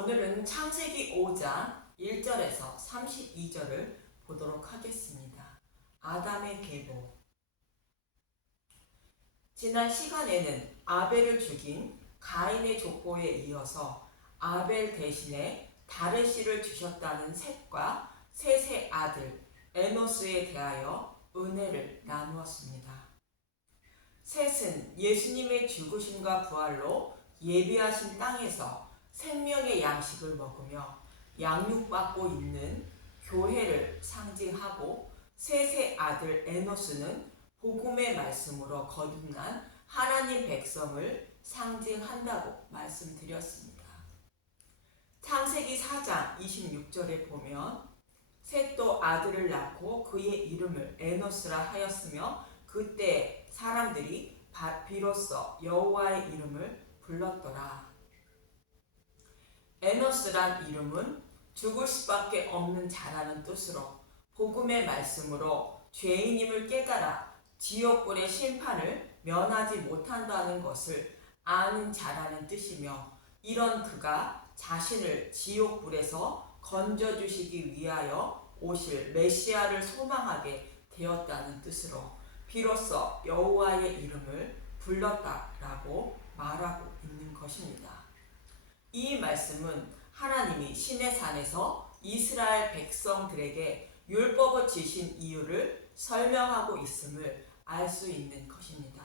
오늘은 창세기 5장 1절에서 32절을 보도록 하겠습니다. 아담의 계보. 지난 시간에는 아벨을 죽인 가인의 족보에 이어서 아벨 대신에 다른 씨를 주셨다는 셋과 셋의 아들 에노스에 대하여 은혜를 나누었습니다. 셋은 예수님의 죽으심과 부활로 예비하신 땅에서 생명의 양식을 먹으며 양육받고 있는 교회를 상징하고, 셋의 아들 에노스는 복음의 말씀으로 거듭난 하나님 백성을 상징한다고 말씀드렸습니다. 창세기 4장 26절에 보면 셋도 아들을 낳고 그의 이름을 에노스라 하였으며 그때 사람들이 비로소 여호와의 이름을 불렀더라. 에노스란 이름은 죽을 수밖에 없는 자라는 뜻으로 복음의 말씀으로 죄인임을 깨달아 지옥불의 심판을 면하지 못한다는 것을 아는 자라는 뜻이며, 이런 그가 자신을 지옥불에서 건져주시기 위하여 오실 메시아를 소망하게 되었다는 뜻으로 비로소 여호와의 이름을 불렀다라고 말하고 있는 것입니다. 이 말씀은 하나님이 시내산에서 이스라엘 백성들에게 율법을 주신 이유를 설명하고 있음을 알 수 있는 것입니다.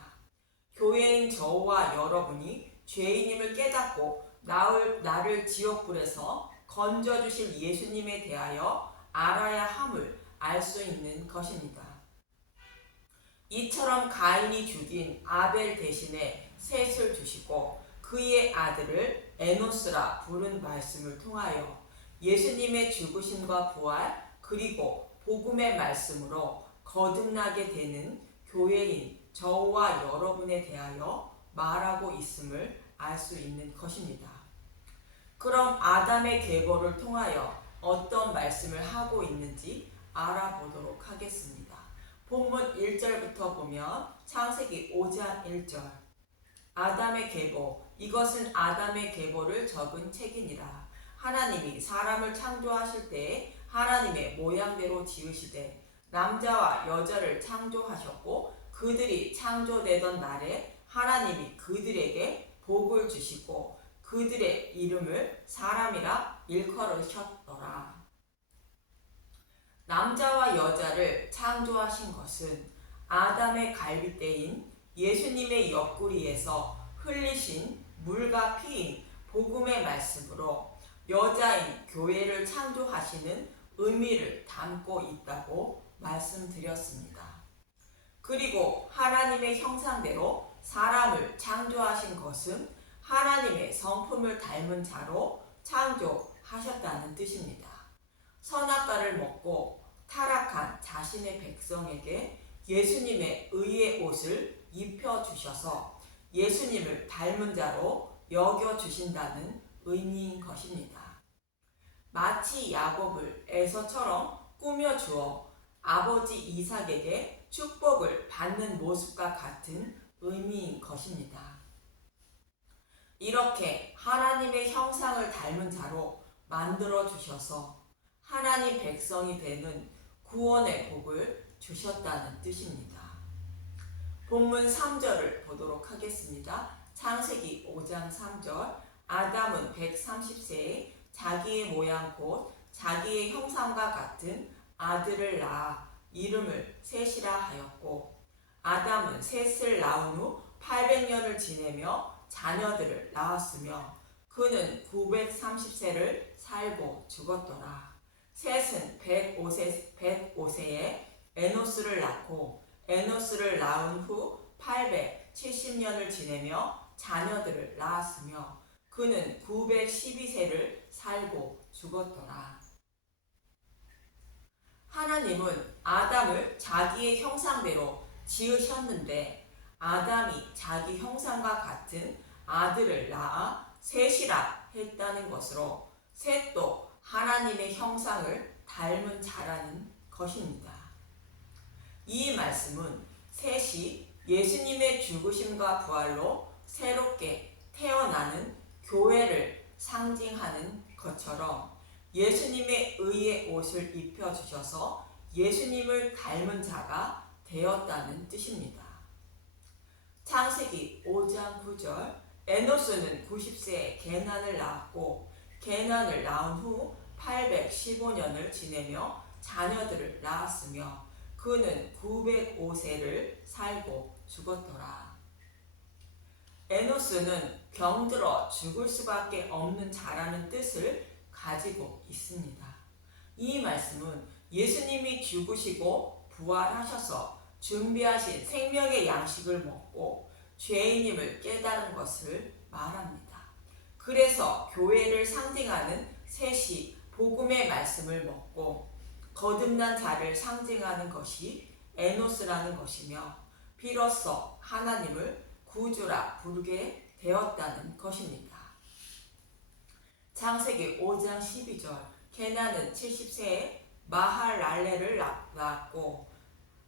교회인 저와 여러분이 죄인임을 깨닫고 나를 지옥불에서 건져주실 예수님에 대하여 알아야 함을 알 수 있는 것입니다. 이처럼 가인이 죽인 아벨 대신에 셋을 주시고 그의 아들을 에노스라 부른 말씀을 통하여 예수님의 죽으심과 부활 그리고 복음의 말씀으로 거듭나게 되는 교회인 저와 여러분에 대하여 말하고 있음을 알 수 있는 것입니다. 그럼 아담의 계보를 통하여 어떤 말씀을 하고 있는지 알아보도록 하겠습니다. 본문 1절부터 보면 창세기 5장 1절. 아담의 계보, 이것은 아담의 계보를 적은 책이니라. 하나님이 사람을 창조하실 때에 하나님의 모양대로 지으시되 남자와 여자를 창조하셨고, 그들이 창조되던 날에 하나님이 그들에게 복을 주시고 그들의 이름을 사람이라 일컬으셨더라. 남자와 여자를 창조하신 것은 아담의 갈빗대인 예수님의 옆구리에서 흘리신 물과 피인 복음의 말씀으로 여자인 교회를 창조하시는 의미를 담고 있다고 말씀드렸습니다. 그리고 하나님의 형상대로 사람을 창조하신 것은 하나님의 성품을 닮은 자로 창조하셨다는 뜻입니다. 선악과를 먹고 타락한 자신의 백성에게 예수님의 의의 옷을 입혀주셔서 예수님을 닮은 자로 여겨주신다는 의미인 것입니다. 마치 야곱을 에서처럼 꾸며주어 아버지 이삭에게 축복을 받는 모습과 같은 의미인 것입니다. 이렇게 하나님의 형상을 닮은 자로 만들어 주셔서 하나님 백성이 되는 구원의 복을 주셨다는 뜻입니다. 본문 3절을 보도록 하겠습니다. 창세기 5장 3절. 아담은 130세에 자기의 모양 곧 자기의 형상과 같은 아들을 낳아 이름을 셋이라 하였고, 아담은 셋을 낳은 후 800년을 지내며 자녀들을 낳았으며 그는 930세를 살고 죽었더라. 셋은 105세에 에노스를 낳고 에노스를 낳은 후 870년을 지내며 자녀들을 낳았으며 그는 912세를 살고 죽었더라. 하나님은 아담을 자기의 형상대로 지으셨는데 아담이 자기 형상과 같은 아들을 낳아 셋이라 했다는 것으로 셋도 하나님의 형상을 닮은 자라는 것입니다. 이 말씀은 셋이 예수님의 죽으심과 부활로 새롭게 태어나는 교회를 상징하는 것처럼 예수님의 의의 옷을 입혀주셔서 예수님을 닮은 자가 되었다는 뜻입니다. 창세기 5장 9절 에노스는 90세에 게난을 낳았고 게난을 낳은 후 815년을 지내며 자녀들을 낳았으며 그는 905세를 살고 죽었더라. 에노스는 병들어 죽을 수밖에 없는 자라는 뜻을 가지고 있습니다. 이 말씀은 예수님이 죽으시고 부활하셔서 준비하신 생명의 양식을 먹고 죄인임을 깨달은 것을 말합니다. 그래서 교회를 상징하는 셋이 복음의 말씀을 먹고 거듭난 자를 상징하는 것이 에노스라는 것이며 비로소 하나님을 구주라 부르게 되었다는 것입니다. 창세기 5장 12절 게난은 70세에 마할랄레를 낳았고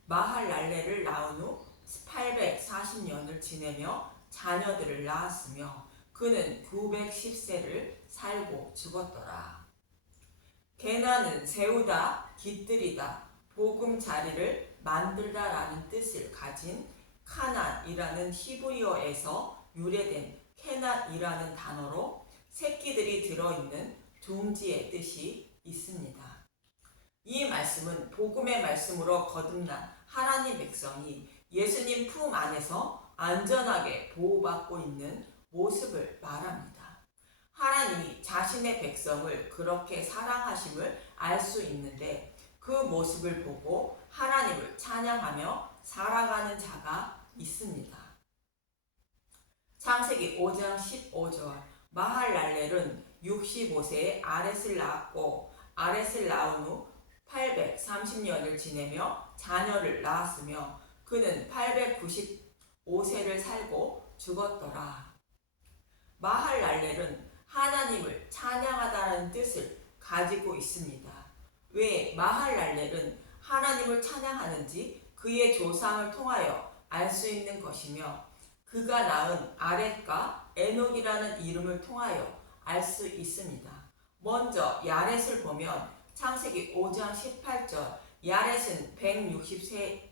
마할랄레를 낳은 후 840년을 지내며 자녀들을 낳았으며 그는 910세를 살고 죽었더라. 게난은 세우다, 깃들이다, 보금자리를 만들다라는 뜻을 가진 카난이라는 히브리어에서 유래된 케낫이라는 단어로 새끼들이 들어있는 둥지의 뜻이 있습니다. 이 말씀은 복음의 말씀으로 거듭난 하나님 백성이 예수님 품 안에서 안전하게 보호받고 있는 모습을 말합니다. 하나님이 자신의 백성을 그렇게 사랑하심을 알 수 있는데 그 모습을 보고 하나님을 찬양하며 살아가는 자가 있습니다. 창세기 5장 15절 마할랄렐은 65세에 아렛을 낳았고 아렛을 낳은 후 830년을 지내며 자녀를 낳았으며 그는 895세를 살고 죽었더라. 마할랄렐은 하나님을 찬양하다라는 뜻을 가지고 있습니다. 왜 마할랄렐은 하나님을 찬양하는지 그의 조상을 통하여 알 수 있는 것이며 그가 낳은 아렛과 에녹이라는 이름을 통하여 알 수 있습니다. 먼저 야렛을 보면 창세기 5장 18절 야렛은 162세에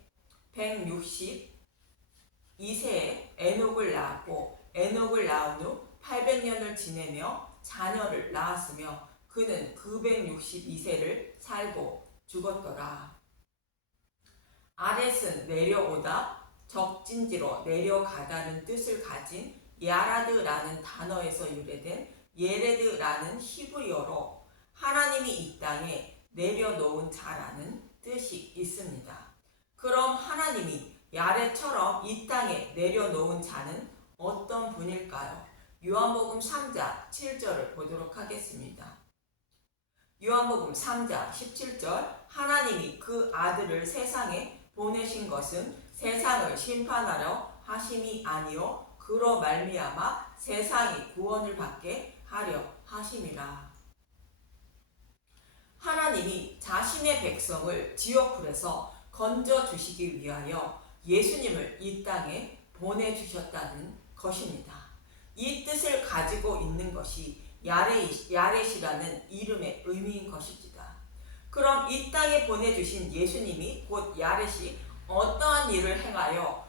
에녹을 낳았고 에녹을 낳은 후 800년을 지내며 자녀를 낳았으며 그는 962세를 살고 죽었더라. 아렛은 내려오다, 적진지로 내려가다는 뜻을 가진 야라드라는 단어에서 유래된 예레드라는 히브리어로 하나님이 이 땅에 내려놓은 자라는 뜻이 있습니다. 그럼 하나님이 야렛처럼 이 땅에 내려놓은 자는 어떤 분일까요? 요한복음 3장 7절을 보도록 하겠습니다. 요한복음 3장 17절 하나님이 그 아들을 세상에 보내신 것은 세상을 심판하려 하심이 아니요 그로 말미암아 세상이 구원을 받게 하려 하심이라. 하나님이 자신의 백성을 지옥불에서 건져주시기 위하여 예수님을 이 땅에 보내주셨다는 것입니다. 이 뜻을 가지고 있는 것이 야렛이라는 이름의 의미인 것입니다. 그럼 이 땅에 보내주신 예수님이 곧 야렛이 어떠한 일을 행하여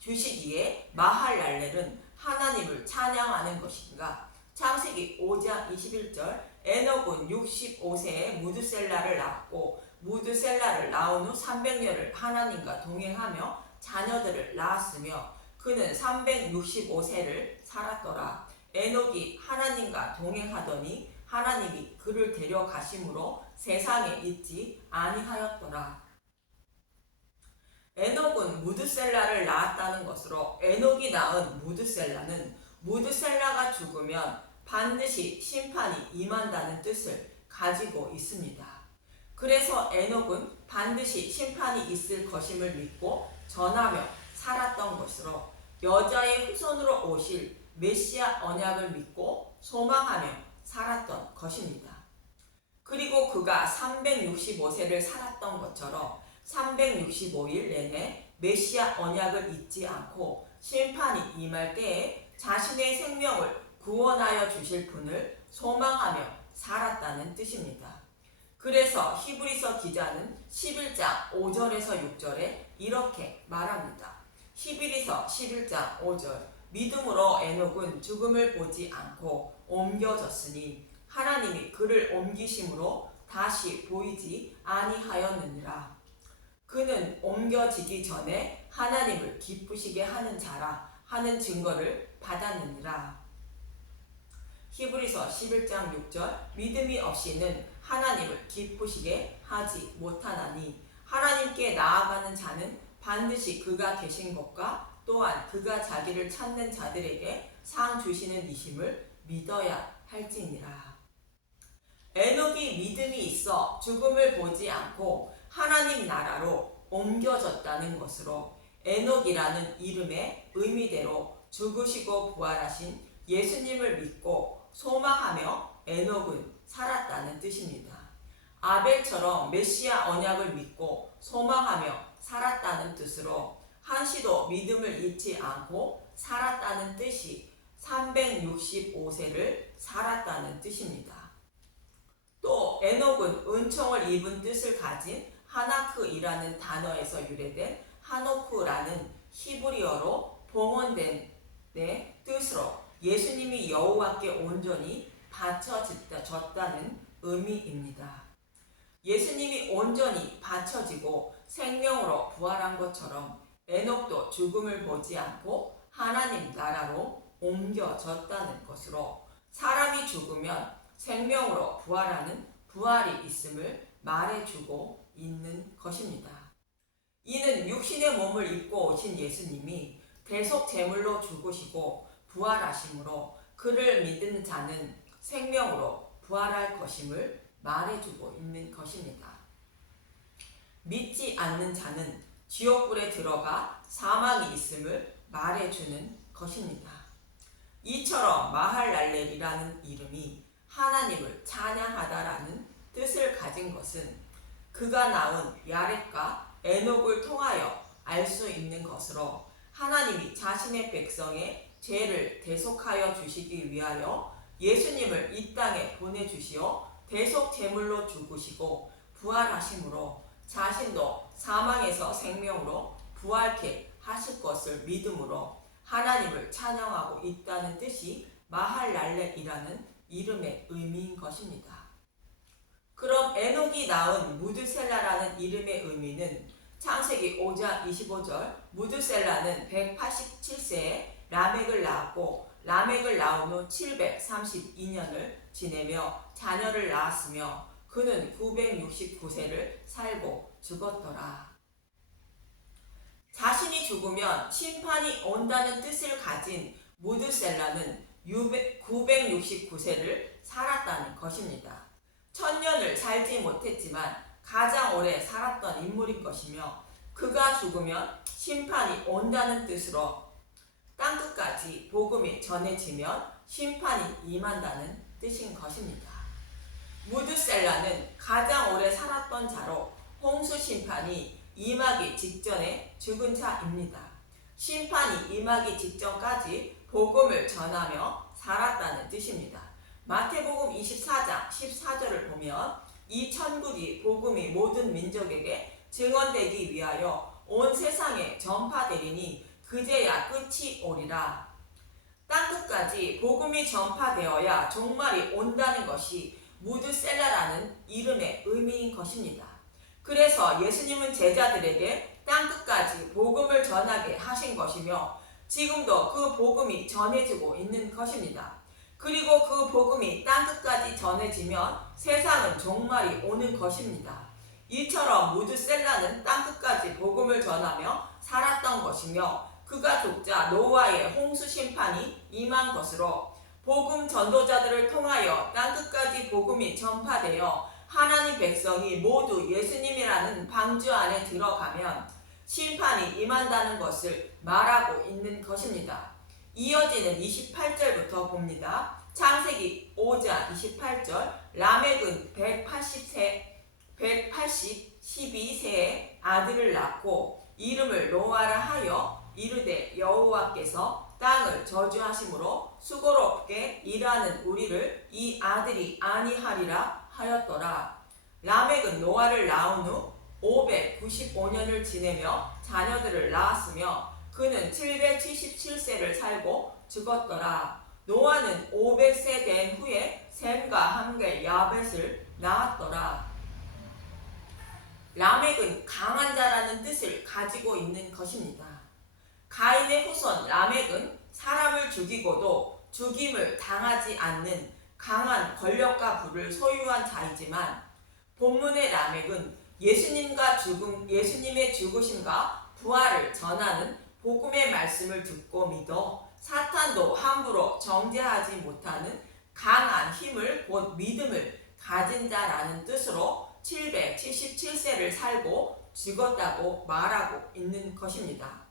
주시기에 마할랄렐은 하나님을 찬양하는 것인가? 창세기 5장 21절 에녹은 65세에 무드셀라를 낳았고 무드셀라를 낳은 후 300년을 하나님과 동행하며 자녀들을 낳았으며 그는 365세를 살았더라. 에녹이 하나님과 동행하더니 하나님이 그를 데려가심으로 세상에 있지 아니하였더라. 에녹은 무드셀라를 낳았다는 것으로 에녹이 낳은 무드셀라는 무드셀라가 죽으면 반드시 심판이 임한다는 뜻을 가지고 있습니다. 그래서 에녹은 반드시 심판이 있을 것임을 믿고 전하며 살았던 것으로 여자의 후손으로 오실 메시아 언약을 믿고 소망하며 살았던 것입니다. 그리고 그가 365세를 살았던 것처럼 365일 내내 메시아 언약을 잊지 않고 심판이 임할 때에 자신의 생명을 구원하여 주실 분을 소망하며 살았다는 뜻입니다. 그래서 히브리서 기자는 11장 5절에서 6절에 이렇게 말합니다. 히브리서 11장 5절 믿음으로 에녹은 죽음을 보지 않고 옮겨졌으니 하나님이 그를 옮기심으로 다시 보이지 아니하였느니라. 그는 옮겨지기 전에 하나님을 기쁘시게 하는 자라 하는 증거를 받았느니라. 히브리서 11장 6절 믿음이 없이는 하나님을 기쁘시게 하지 못하나니 하나님께 나아가는 자는 반드시 그가 계신 것과 또한 그가 자기를 찾는 자들에게 상 주시는 이심을 믿어야 할지니라. 에녹이 믿음이 있어 죽음을 보지 않고 하나님 나라로 옮겨졌다는 것으로 에녹이라는 이름의 의미대로 죽으시고 부활하신 예수님을 믿고 소망하며 에녹은 살았다는 뜻입니다. 아벨처럼 메시아 언약을 믿고 소망하며 살았다는 뜻으로 한시도 믿음을 잊지 않고 살았다는 뜻이 365세를 살았다는 뜻입니다. 또 에녹은 은총을 입은 뜻을 가진 하나크이라는 단어에서 유래된 하노크라는 히브리어로 봉헌된 뜻으로 예수님이 여호와께 온전히 바쳐졌다는 의미입니다. 예수님이 온전히 바쳐지고 생명으로 부활한 것처럼 에녹도 죽음을 보지 않고 하나님 나라로 옮겨졌다는 것으로 사람이 죽으면 생명으로 부활하는 부활이 있음을 말해주고 있는 것입니다. 이는 육신의 몸을 입고 오신 예수님이 대속 제물로 죽으시고 부활하심으로 그를 믿는 자는 생명으로 부활할 것임을 말해주고 있는 것입니다. 믿지 않는 자는 지옥불에 들어가 사망이 있음을 말해주는 것입니다. 이처럼 마할랄렐이라는 이름이 하나님을 찬양하다라는 뜻을 가진 것은 그가 낳은 야렛과 에녹을 통하여 알 수 있는 것으로 하나님이 자신의 백성의 죄를 대속하여 주시기 위하여 예수님을 이 땅에 보내주시어 대속 제물로 죽으시고 부활하심으로 자신도 사망에서 생명으로 부활케 하실 것을 믿음으로 하나님을 찬양하고 있다는 뜻이 마할랄렛이라는 이름의 의미인 것입니다. 그럼 에녹이 낳은 무드셀라라는 이름의 의미는 창세기 5장 25절 무드셀라는 187세에 라멕을 낳았고 라멕을 낳은 후 732년을 지내며 자녀를 낳았으며 그는 969세를 살고 죽었더라. 자신이 죽으면 심판이 온다는 뜻을 가진 무드셀라는 969세를 살았다는 것입니다. 1000년을 살지 못했지만 가장 오래 살았던 인물인 것이며 그가 죽으면 심판이 온다는 뜻으로 땅끝까지 복음이 전해지면 심판이 임한다는 뜻인 것입니다. 무드셀라는 가장 오래 살았던 자로 홍수 심판이 임하기 직전에 죽은 자입니다. 심판이 임하기 직전까지 복음을 전하며 살았다는 뜻입니다. 마태복음 24장 14절을 보면 이 천국이 복음이 모든 민족에게 증언되기 위하여 온 세상에 전파되리니 그제야 끝이 오리라. 땅끝까지 복음이 전파되어야 종말이 온다는 것이 무드셀라라는 이름의 의미인 것입니다. 그래서 예수님은 제자들에게 땅끝까지 복음을 전하게 하신 것이며 지금도 그 복음이 전해지고 있는 것입니다. 그리고 그 복음이 땅끝까지 전해지면 세상은 종말이 오는 것입니다. 이처럼 무드셀라는 땅끝까지 복음을 전하며 살았던 것이며 그가 죽자 노아의 홍수 심판이 임한 것으로 복음 전도자들을 통하여 땅끝까지 복음이 전파되어 하나님 백성이 모두 예수님이라는 방주 안에 들어가면 심판이 임한다는 것을 말하고 있는 것입니다. 이어지는 28절부터 봅니다. 창세기 5장 28절 라멕은 182세에 아들을 낳고 이름을 노아라 하여 이르되 여호와께서 땅을 저주하심으로 수고롭게 일하는 우리를 이 아들이 아니하리라 하였더라. 라멕은 노아를 낳은 후 595년을 지내며 자녀들을 낳았으며 그는 777세를 살고 죽었더라. 노아는 500세 된 후에 셈과 함께 야벳을 낳았더라. 라멕은 강한 자라는 뜻을 가지고 있는 것입니다. 가인의 후손 라멕은 사람을 죽이고도 죽임을 당하지 않는 강한 권력과 부를 소유한 자이지만 본문의 라멕은 예수님의 죽으심과 부활을 전하는 복음의 말씀을 듣고 믿어 사탄도 함부로 정죄하지 못하는 강한 힘을 곧 믿음을 가진 자라는 뜻으로 777세를 살고 죽었다고 말하고 있는 것입니다.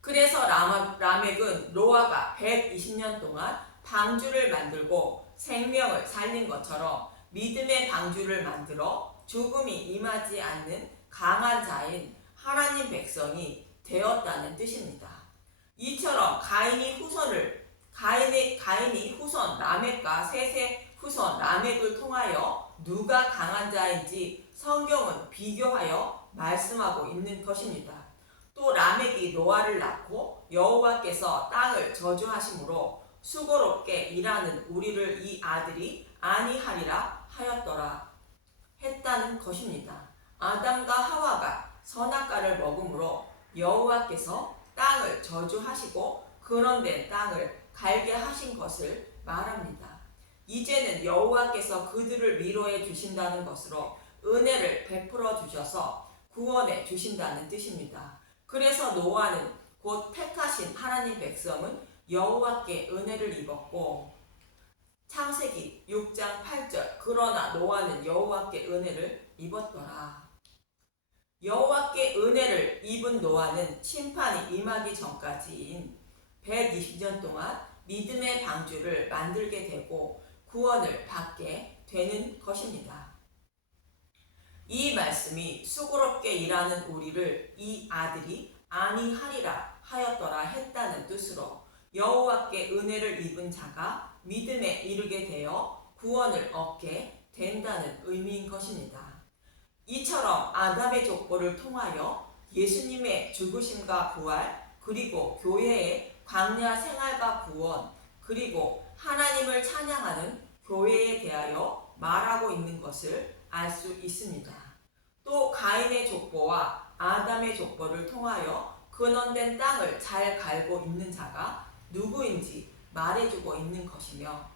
그래서 라멕은 노아가 120년 동안 방주를 만들고 생명을 살린 것처럼 믿음의 방주를 만들어 죽음이 임하지 않는 강한 자인 하나님 백성이 되었다는 뜻입니다. 이처럼 가인이 후손 라멕과 셋의 후손 라멕을 통하여 누가 강한 자인지 성경은 비교하여 말씀하고 있는 것입니다. 또 라멕이 노아를 낳고 여호와께서 땅을 저주하심으로 수고롭게 일하는 우리를 이 아들이 아니하리라 하였더라 했다는 것입니다. 아담과 하와가 선악과를 먹음으로 여호와께서 땅을 저주하시고 그런된 땅을 갈게 하신 것을 말합니다. 이제는 여호와께서 그들을 위로해 주신다는 것으로 은혜를 베풀어 주셔서 구원해 주신다는 뜻입니다. 그래서 노아는 곧 택하신 하나님 백성은 여호와께 은혜를 입었고 창세기 6장 8절 그러나 노아는 여호와께 은혜를 입었더라. 여호와께 은혜를 입은 노아는 심판이 임하기 전까지인 120년 동안 믿음의 방주를 만들게 되고 구원을 받게 되는 것입니다. 이 말씀이 수고롭게 일하는 우리를 이 아들이 아니하리라 하였더라 했다는 뜻으로 여호와께 은혜를 입은 자가 믿음에 이르게 되어 구원을 얻게 된다는 의미인 것입니다. 이처럼 아담의 족보를 통하여 예수님의 죽으심과 부활 그리고 교회의 광야 생활과 구원 그리고 하나님을 찬양하는 교회에 대하여 말하고 있는 것을 알 수 있습니다. 또 가인의 족보와 아담의 족보를 통하여 근원된 땅을 잘 갈고 있는 자가 누구인지 말해주고 있는 것이며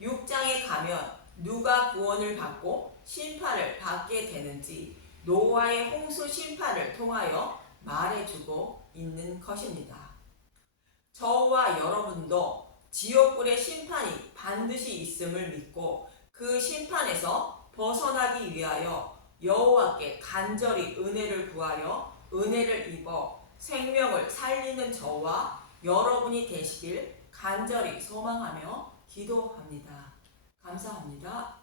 6장에 가면 누가 구원을 받고 심판을 받게 되는지 노아의 홍수 심판을 통하여 말해주고 있는 것입니다. 저와 여러분도 지옥불의 심판이 반드시 있음을 믿고 그 심판에서 벗어나기 위하여 여호와께 간절히 은혜를 구하여 은혜를 입어 생명을 살리는 저와 여러분이 되시길 간절히 소망하며 기도합니다. 감사합니다.